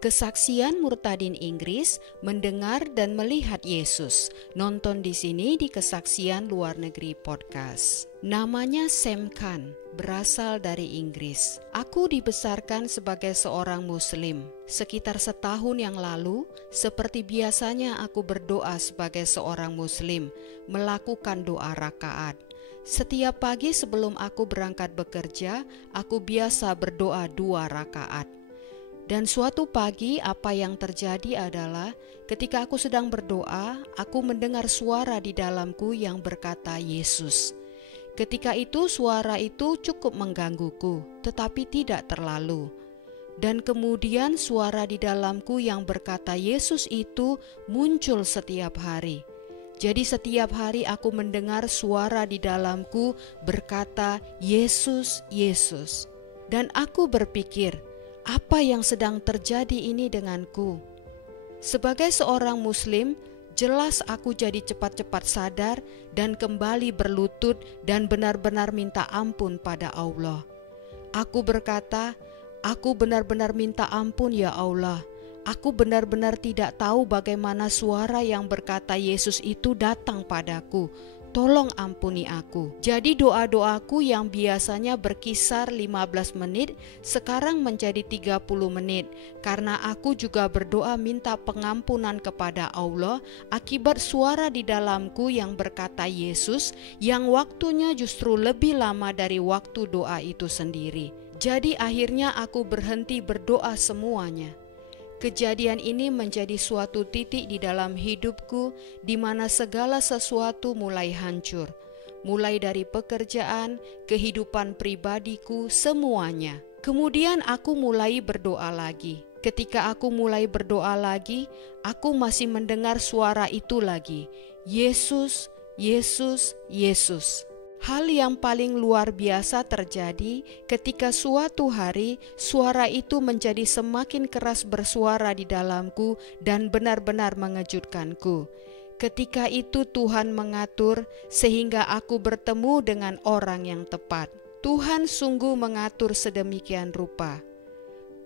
Kesaksian murtadin Inggris mendengar dan melihat Yesus. Nonton di sini di Kesaksian Luar Negeri Podcast. Namanya Sam Khan, berasal dari Inggris. Aku dibesarkan sebagai seorang Muslim. Sekitar setahun yang lalu, seperti biasanya aku berdoa sebagai seorang Muslim, melakukan doa rakaat. Setiap pagi sebelum aku berangkat bekerja, aku biasa berdoa 2 rakaat. Dan suatu pagi apa yang terjadi adalah ketika aku sedang berdoa, aku mendengar suara di dalamku yang berkata Yesus. Ketika itu suara itu cukup menggangguku, tetapi tidak terlalu. Dan kemudian suara di dalamku yang berkata Yesus itu muncul setiap hari. Jadi setiap hari aku mendengar suara di dalamku berkata Yesus, Yesus. Dan aku berpikir, apa yang sedang terjadi ini denganku? Sebagai seorang Muslim, jelas aku jadi cepat-cepat sadar dan kembali berlutut dan benar-benar minta ampun pada Allah. Aku berkata, aku benar-benar minta ampun ya Allah. Aku benar-benar tidak tahu bagaimana suara yang berkata Yesus itu datang padaku. Tolong ampuni aku. Jadi doa-doaku yang biasanya berkisar 15 menit sekarang menjadi 30 menit. Karena aku juga berdoa minta pengampunan kepada Allah akibat suara di dalamku yang berkata Yesus yang waktunya justru lebih lama dari waktu doa itu sendiri. Jadi akhirnya aku berhenti berdoa semuanya. Kejadian ini menjadi suatu titik di dalam hidupku di mana segala sesuatu mulai hancur. Mulai dari pekerjaan, kehidupan pribadiku, semuanya. Kemudian aku mulai berdoa lagi. Ketika aku mulai berdoa lagi, aku masih mendengar suara itu lagi. Yesus, Yesus, Yesus. Hal yang paling luar biasa terjadi ketika suatu hari suara itu menjadi semakin keras bersuara di dalamku dan benar-benar mengejutkanku. Ketika itu Tuhan mengatur sehingga aku bertemu dengan orang yang tepat. Tuhan sungguh mengatur sedemikian rupa.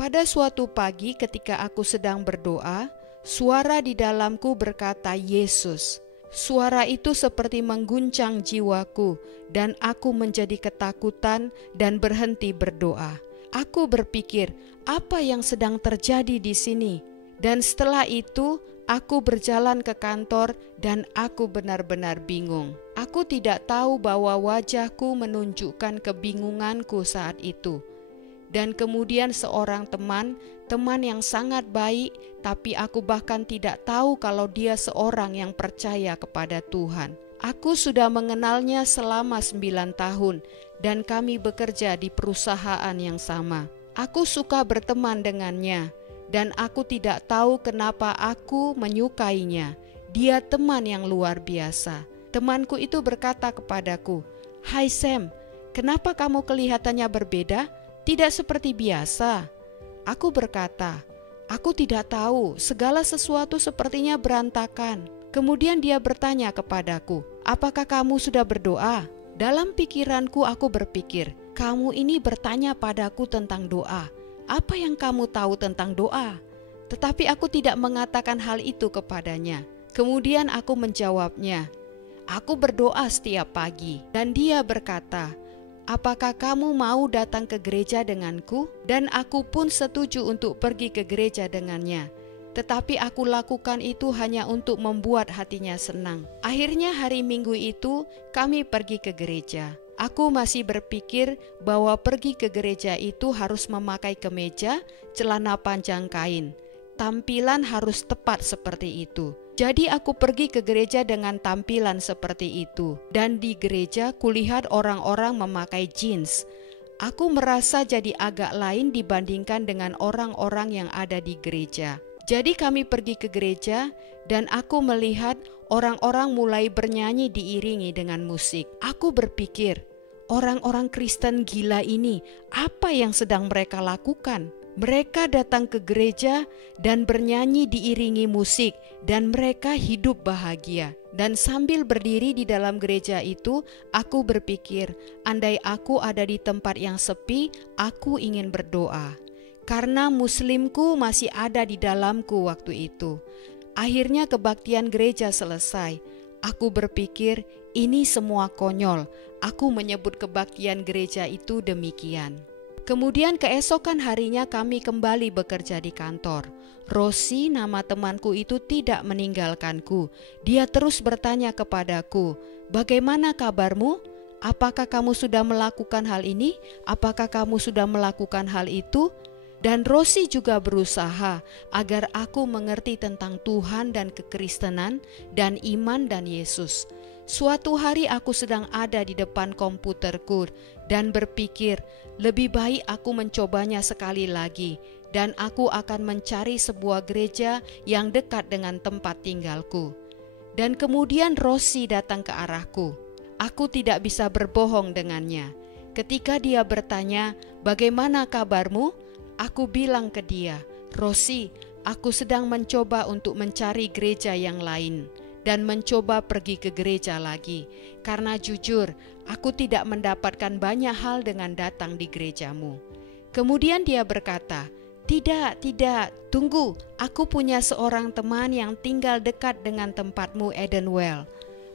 Pada suatu pagi ketika aku sedang berdoa, suara di dalamku berkata Yesus. Suara itu seperti mengguncang jiwaku dan aku menjadi ketakutan dan berhenti berdoa. Aku berpikir, apa yang sedang terjadi di sini? Dan setelah itu, aku berjalan ke kantor dan aku benar-benar bingung. Aku tidak tahu bahwa wajahku menunjukkan kebingunganku saat itu. Dan kemudian seorang teman yang sangat baik, tapi aku bahkan tidak tahu kalau dia seorang yang percaya kepada Tuhan. Aku sudah mengenalnya selama 9 tahun dan kami bekerja di perusahaan yang sama. Aku suka berteman dengannya dan aku tidak tahu kenapa aku menyukainya. Dia teman yang luar biasa. Temanku itu berkata kepadaku, "Hai Sam, kenapa kamu kelihatannya berbeda? Tidak seperti biasa." Aku berkata, "Aku tidak tahu, segala sesuatu sepertinya berantakan." Kemudian dia bertanya kepadaku, "Apakah kamu sudah berdoa?" Dalam pikiranku aku berpikir, kamu ini bertanya padaku tentang doa. Apa yang kamu tahu tentang doa? Tetapi aku tidak mengatakan hal itu kepadanya. Kemudian aku menjawabnya, "Aku berdoa setiap pagi." Dan dia berkata, "Apakah kamu mau datang ke gereja denganku?" Dan aku pun setuju untuk pergi ke gereja dengannya. Tetapi aku lakukan itu hanya untuk membuat hatinya senang. Akhirnya hari Minggu itu kami pergi ke gereja. Aku masih berpikir bahwa pergi ke gereja itu harus memakai kemeja, celana panjang kain. Tampilan harus tepat seperti itu. Jadi aku pergi ke gereja dengan tampilan seperti itu. Dan di gereja kulihat orang-orang memakai jeans. Aku merasa jadi agak lain dibandingkan dengan orang-orang yang ada di gereja. Jadi kami pergi ke gereja dan aku melihat orang-orang mulai bernyanyi diiringi dengan musik. Aku berpikir, orang-orang Kristen gila ini, apa yang sedang mereka lakukan? Mereka datang ke gereja dan bernyanyi diiringi musik dan mereka hidup bahagia. Dan sambil berdiri di dalam gereja itu, aku berpikir, andai aku ada di tempat yang sepi, aku ingin berdoa. karena Muslimku masih ada di dalamku waktu itu. Akhirnya kebaktian gereja selesai. Aku berpikir ini semua konyol. Aku menyebut kebaktian gereja itu demikian. Kemudian keesokan harinya kami kembali bekerja di kantor. Rosi, nama temanku itu, tidak meninggalkanku. Dia terus bertanya kepadaku, "Bagaimana kabarmu? Apakah kamu sudah melakukan hal ini? Apakah kamu sudah melakukan hal itu?" Dan Rosi juga berusaha agar aku mengerti tentang Tuhan dan kekristenan dan iman dan Yesus. Suatu hari aku sedang ada di depan komputerku dan berpikir, lebih baik aku mencobanya sekali lagi, dan aku akan mencari sebuah gereja yang dekat dengan tempat tinggalku. Dan kemudian Rosi datang ke arahku. Aku tidak bisa berbohong dengannya. Ketika dia bertanya, "Bagaimana kabarmu?" Aku bilang ke dia, "Rosi, aku sedang mencoba untuk mencari gereja yang lain dan mencoba pergi ke gereja lagi. Karena jujur, aku tidak mendapatkan banyak hal dengan datang di gerejamu." Kemudian dia berkata, Tidak, tunggu, aku punya seorang teman yang tinggal dekat dengan tempatmu, Edenwell.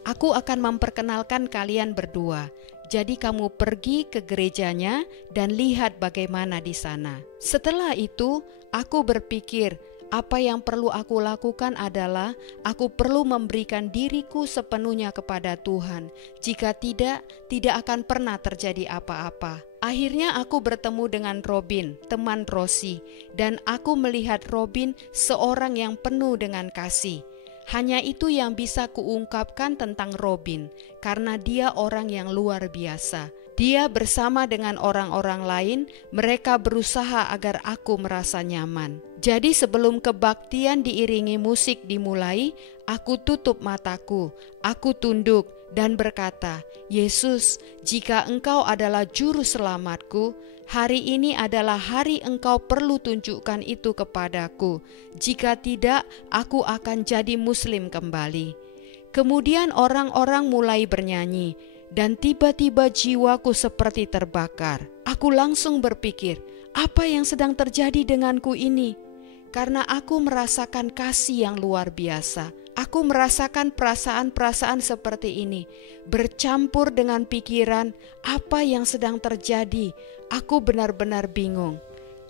Aku akan memperkenalkan kalian berdua. Jadi kamu pergi ke gerejanya dan lihat bagaimana di sana. Setelah itu, aku berpikir, apa yang perlu aku lakukan adalah aku perlu memberikan diriku sepenuhnya kepada Tuhan. Jika tidak akan pernah terjadi apa-apa. Akhirnya aku bertemu dengan Robin, teman Rosi, dan aku melihat Robin seorang yang penuh dengan kasih. Hanya itu yang bisa kuungkapkan tentang Robin, karena dia orang yang luar biasa. Dia bersama dengan orang-orang lain, mereka berusaha agar aku merasa nyaman. Jadi sebelum kebaktian diiringi musik dimulai, aku tutup mataku, aku tunduk dan berkata, "Yesus, jika Engkau adalah juru selamatku, hari ini adalah hari Engkau perlu tunjukkan itu kepadaku. Jika tidak, aku akan jadi Muslim kembali." Kemudian orang-orang mulai bernyanyi, dan tiba-tiba jiwaku seperti terbakar. Aku langsung berpikir, apa yang sedang terjadi denganku ini? Karena aku merasakan kasih yang luar biasa. Aku merasakan perasaan-perasaan seperti ini, bercampur dengan pikiran apa yang sedang terjadi. Aku benar-benar bingung.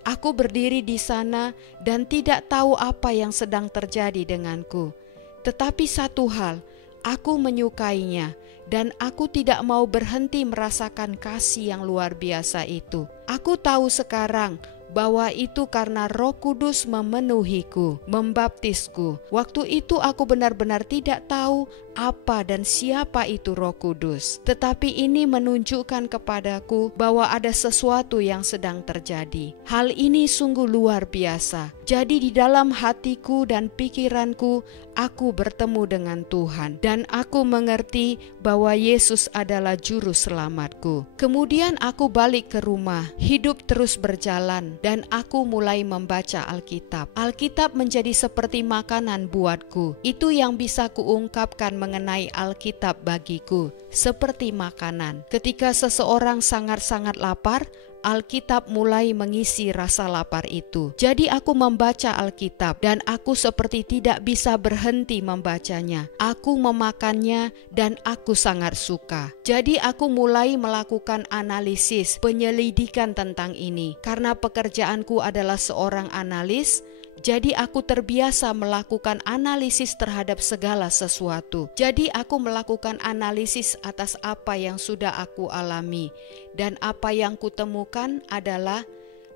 Aku berdiri di sana dan tidak tahu apa yang sedang terjadi denganku. Tetapi satu hal, aku menyukainya dan aku tidak mau berhenti merasakan kasih yang luar biasa itu. Aku tahu sekarang bahwa itu karena Roh Kudus memenuhiku, membaptisku. Waktu itu aku benar-benar tidak tahu apa dan siapa itu Roh Kudus. Tetapi ini menunjukkan kepadaku bahwa ada sesuatu yang sedang terjadi. Hal ini sungguh luar biasa. Jadi di dalam hatiku dan pikiranku, aku bertemu dengan Tuhan dan aku mengerti bahwa Yesus adalah juru selamatku. Kemudian aku balik ke rumah, hidup terus berjalan dan aku mulai membaca Alkitab. Alkitab menjadi seperti makanan buatku. Itu yang bisa kuungkapkan mengenai Alkitab bagiku, seperti makanan. Ketika seseorang sangat-sangat lapar, Alkitab mulai mengisi rasa lapar itu. Jadi aku membaca Alkitab dan aku seperti tidak bisa berhenti membacanya. Aku memakannya dan aku sangat suka. Jadi aku mulai melakukan analisis, penyelidikan tentang ini. Karena pekerjaanku adalah seorang analis, jadi aku terbiasa melakukan analisis terhadap segala sesuatu. Jadi aku melakukan analisis atas apa yang sudah aku alami. Dan apa yang kutemukan adalah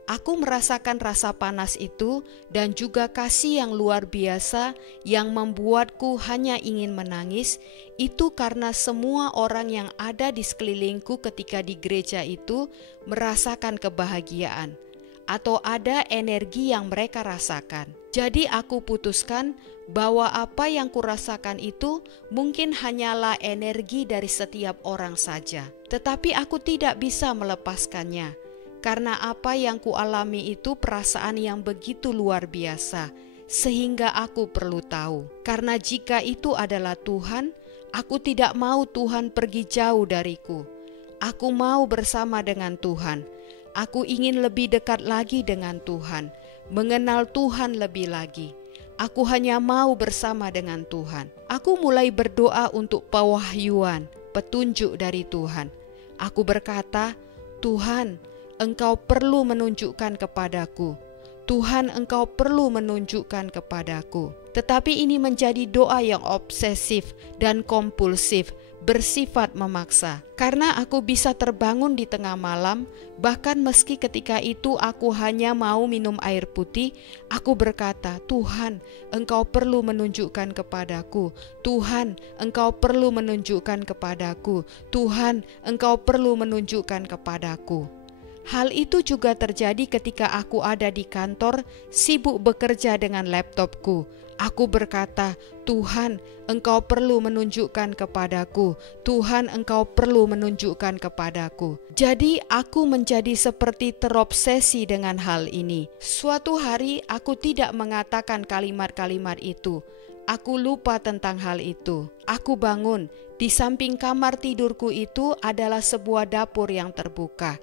aku merasakan rasa panas itu dan juga kasih yang luar biasa yang membuatku hanya ingin menangis. Itu karena semua orang yang ada di sekelilingku ketika di gereja itu merasakan kebahagiaan atau ada energi yang mereka rasakan. Jadi aku putuskan bahwa apa yang kurasakan itu mungkin hanyalah energi dari setiap orang saja. Tetapi aku tidak bisa melepaskannya. Karena apa yang kualami itu perasaan yang begitu luar biasa. Sehingga aku perlu tahu. Karena jika itu adalah Tuhan, aku tidak mau Tuhan pergi jauh dariku. Aku mau bersama dengan Tuhan. Aku ingin lebih dekat lagi dengan Tuhan, mengenal Tuhan lebih lagi. Aku hanya mau bersama dengan Tuhan. Aku mulai berdoa untuk pewahyuan, petunjuk dari Tuhan. Aku berkata, Tuhan, Engkau perlu menunjukkan kepadaku. Tuhan, Engkau perlu menunjukkan kepadaku. Tetapi ini menjadi doa yang obsesif dan kompulsif, bersifat memaksa. Karena aku bisa terbangun di tengah malam, bahkan meski ketika itu aku hanya mau minum air putih, aku berkata, Tuhan, Engkau perlu menunjukkan kepadaku. Tuhan, Engkau perlu menunjukkan kepadaku. Tuhan, Engkau perlu menunjukkan kepadaku. Hal itu juga terjadi ketika aku ada di kantor, sibuk bekerja dengan laptopku. Aku berkata, Tuhan, Engkau perlu menunjukkan kepadaku. Tuhan, Engkau perlu menunjukkan kepadaku. Jadi aku menjadi seperti terobsesi dengan hal ini. Suatu hari aku tidak mengatakan kalimat-kalimat itu. Aku lupa tentang hal itu. Aku bangun. Di samping kamar tidurku itu adalah sebuah dapur yang terbuka.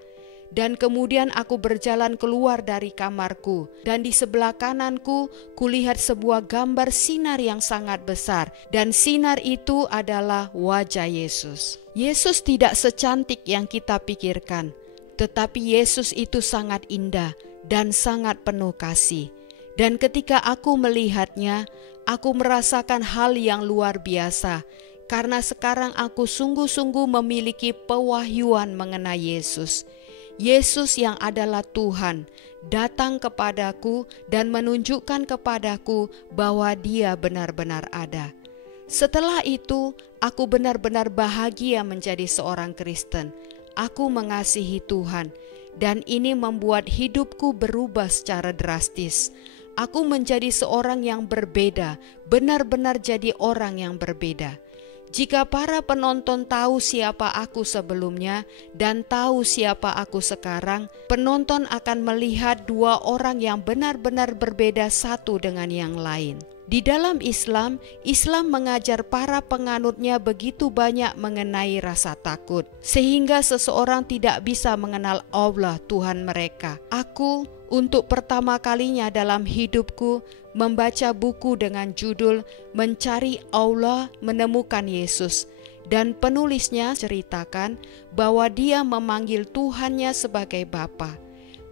Dan kemudian aku berjalan keluar dari kamarku, dan di sebelah kananku kulihat sebuah gambar sinar yang sangat besar, dan sinar itu adalah wajah Yesus. Yesus tidak secantik yang kita pikirkan, tetapi Yesus itu sangat indah dan sangat penuh kasih. Dan ketika aku melihatnya, aku merasakan hal yang luar biasa, karena sekarang aku sungguh-sungguh memiliki pewahyuan mengenai Yesus. Yesus yang adalah Tuhan datang kepadaku dan menunjukkan kepadaku bahwa Dia benar-benar ada. Setelah itu, aku benar-benar bahagia menjadi seorang Kristen. Aku mengasihi Tuhan, dan ini membuat hidupku berubah secara drastis. Aku menjadi seorang yang berbeda, benar-benar jadi orang yang berbeda. Jika para penonton tahu siapa aku sebelumnya dan tahu siapa aku sekarang, penonton akan melihat dua orang yang benar-benar berbeda satu dengan yang lain. Di dalam Islam, Islam mengajar para penganutnya begitu banyak mengenai rasa takut, sehingga seseorang tidak bisa mengenal Allah Tuhan mereka. Aku, untuk pertama kalinya dalam hidupku, membaca buku dengan judul Mencari Allah Menemukan Yesus, dan penulisnya ceritakan bahwa dia memanggil Tuhannya sebagai Bapa.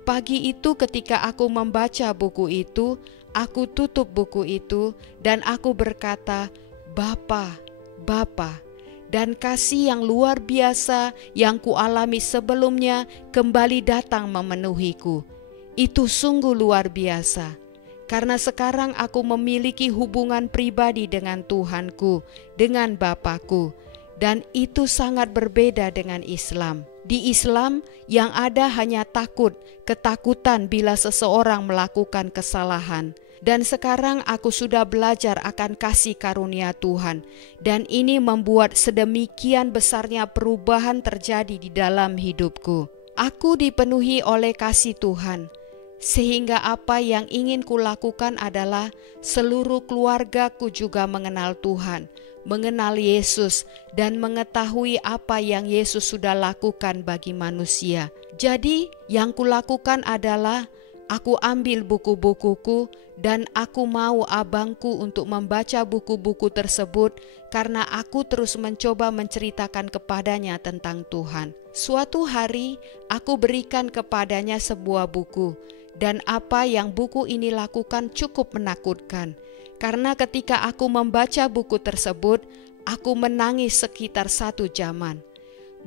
Pagi itu ketika aku membaca buku itu, aku tutup buku itu dan aku berkata, Bapa, Bapa. Dan kasih yang luar biasa yang kualami sebelumnya kembali datang memenuhiku. Itu sungguh luar biasa. Karena sekarang aku memiliki hubungan pribadi dengan Tuhanku, dengan Bapakku. Dan itu sangat berbeda dengan Islam. Di Islam yang ada hanya takut, ketakutan bila seseorang melakukan kesalahan. Dan sekarang aku sudah belajar akan kasih karunia Tuhan. Dan ini membuat sedemikian besarnya perubahan terjadi di dalam hidupku. Aku dipenuhi oleh kasih Tuhan. Sehingga apa yang ingin kulakukan adalah seluruh keluargaku juga mengenal Tuhan, mengenal Yesus, dan mengetahui apa yang Yesus sudah lakukan bagi manusia. Jadi yang kulakukan adalah aku ambil buku-bukuku dan aku mau abangku untuk membaca buku-buku tersebut karena aku terus mencoba menceritakan kepadanya tentang Tuhan. Suatu hari aku berikan kepadanya sebuah buku. Dan apa yang buku ini lakukan cukup menakutkan. Karena ketika aku membaca buku tersebut, aku menangis sekitar 1 jaman.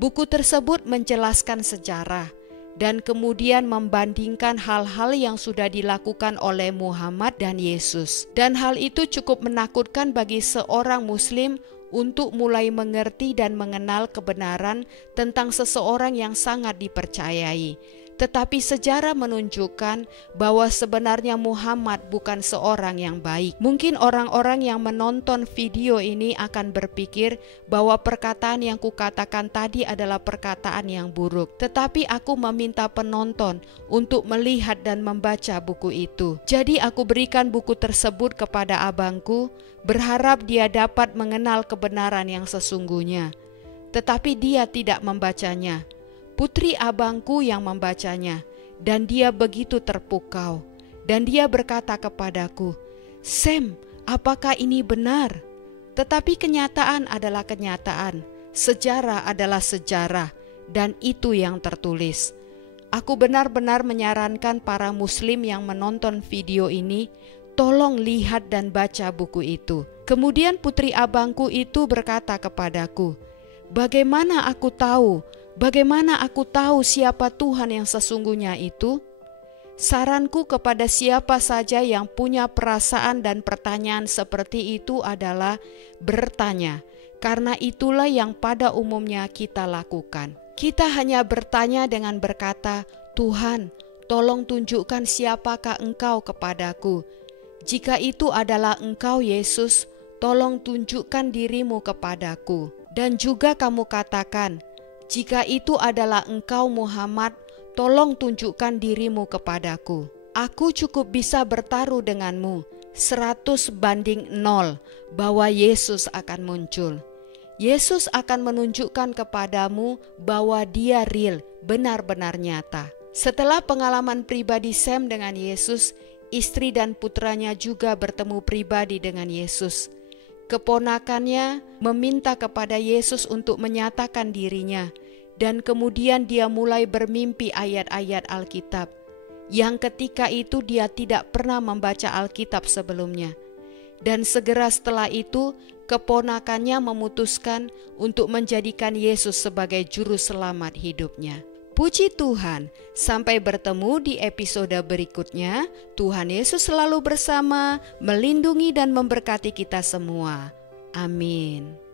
Buku tersebut menjelaskan sejarah dan kemudian membandingkan hal-hal yang sudah dilakukan oleh Muhammad dan Yesus. Dan hal itu cukup menakutkan bagi seorang Muslim untuk mulai mengerti dan mengenal kebenaran tentang seseorang yang sangat dipercayai. Tetapi sejarah menunjukkan bahwa sebenarnya Muhammad bukan seorang yang baik. Mungkin orang-orang yang menonton video ini akan berpikir bahwa perkataan yang kukatakan tadi adalah perkataan yang buruk. Tetapi aku meminta penonton untuk melihat dan membaca buku itu. Jadi aku berikan buku tersebut kepada abangku, berharap dia dapat mengenal kebenaran yang sesungguhnya. Tetapi dia tidak membacanya. putri abangku yang membacanya, dan dia begitu terpukau. Dan dia berkata kepadaku, "Sam, apakah ini benar?" Tetapi kenyataan adalah kenyataan, sejarah adalah sejarah, dan itu yang tertulis. Aku benar-benar menyarankan para muslim yang menonton video ini, tolong lihat dan baca buku itu. Kemudian putri abangku itu berkata kepadaku, Bagaimana aku tahu siapa Tuhan yang sesungguhnya itu?" Saranku kepada siapa saja yang punya perasaan dan pertanyaan seperti itu adalah bertanya, karena itulah yang pada umumnya kita lakukan. Kita hanya bertanya dengan berkata, "Tuhan, tolong tunjukkan siapakah Engkau kepadaku. Jika itu adalah Engkau Yesus, tolong tunjukkan dirimu kepadaku." Dan juga kamu katakan, "Jika itu adalah Engkau Muhammad, tolong tunjukkan dirimu kepadaku." Aku cukup bisa bertaruh denganmu 100-0 bahwa Yesus akan muncul. Yesus akan menunjukkan kepadamu bahwa Dia real, benar-benar nyata. Setelah pengalaman pribadi Sam dengan Yesus, istri dan putranya juga bertemu pribadi dengan Yesus. Keponakannya meminta kepada Yesus untuk menyatakan dirinya, dan kemudian dia mulai bermimpi ayat-ayat Alkitab, yang ketika itu dia tidak pernah membaca Alkitab sebelumnya. Dan segera setelah itu, keponakannya memutuskan untuk menjadikan Yesus sebagai juru selamat hidupnya. Puji Tuhan, sampai bertemu di episode berikutnya. Tuhan Yesus selalu bersama, melindungi dan memberkati kita semua. Amin.